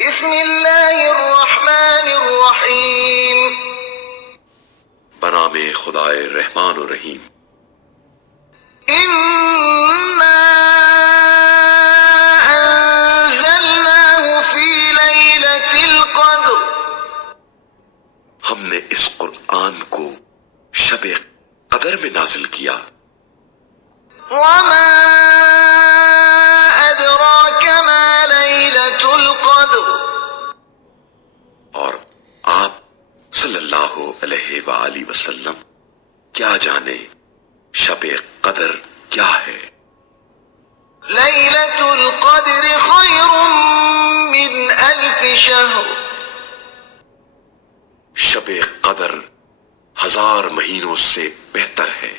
بسم اللہ الرحمن الرحیم بنام خدائے رحمان و رحیم۔ انا انزلناه فی لیلۃ القدر، ہم نے اس قرآن کو شب قدر میں نازل کیا۔ وما ادراک ما لیلۃ القدر، اور آپ صلی اللہ علیہ وآلہ وسلم کیا جانے شب قدر کیا ہے؟ لیلۃ القدر خیر من الف شہر، شب قدر 1000 مہینوں سے بہتر ہے۔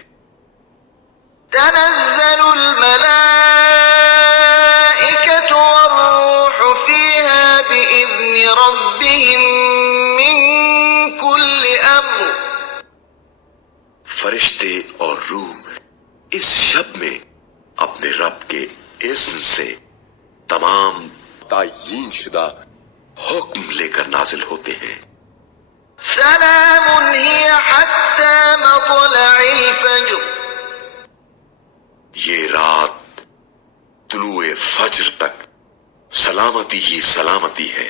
تنزل الملائکۃ والروح فیہا بإذن ربہم من کل امر، فرشتے اور روح اس شب میں اپنے رب کے اذن سے تمام تعیین شدہ حکم لے کر نازل ہوتے ہیں۔ سلام ہی حتی مطلع الفجر، یہ رات طلوع فجر تک سلامتی ہی سلامتی ہے۔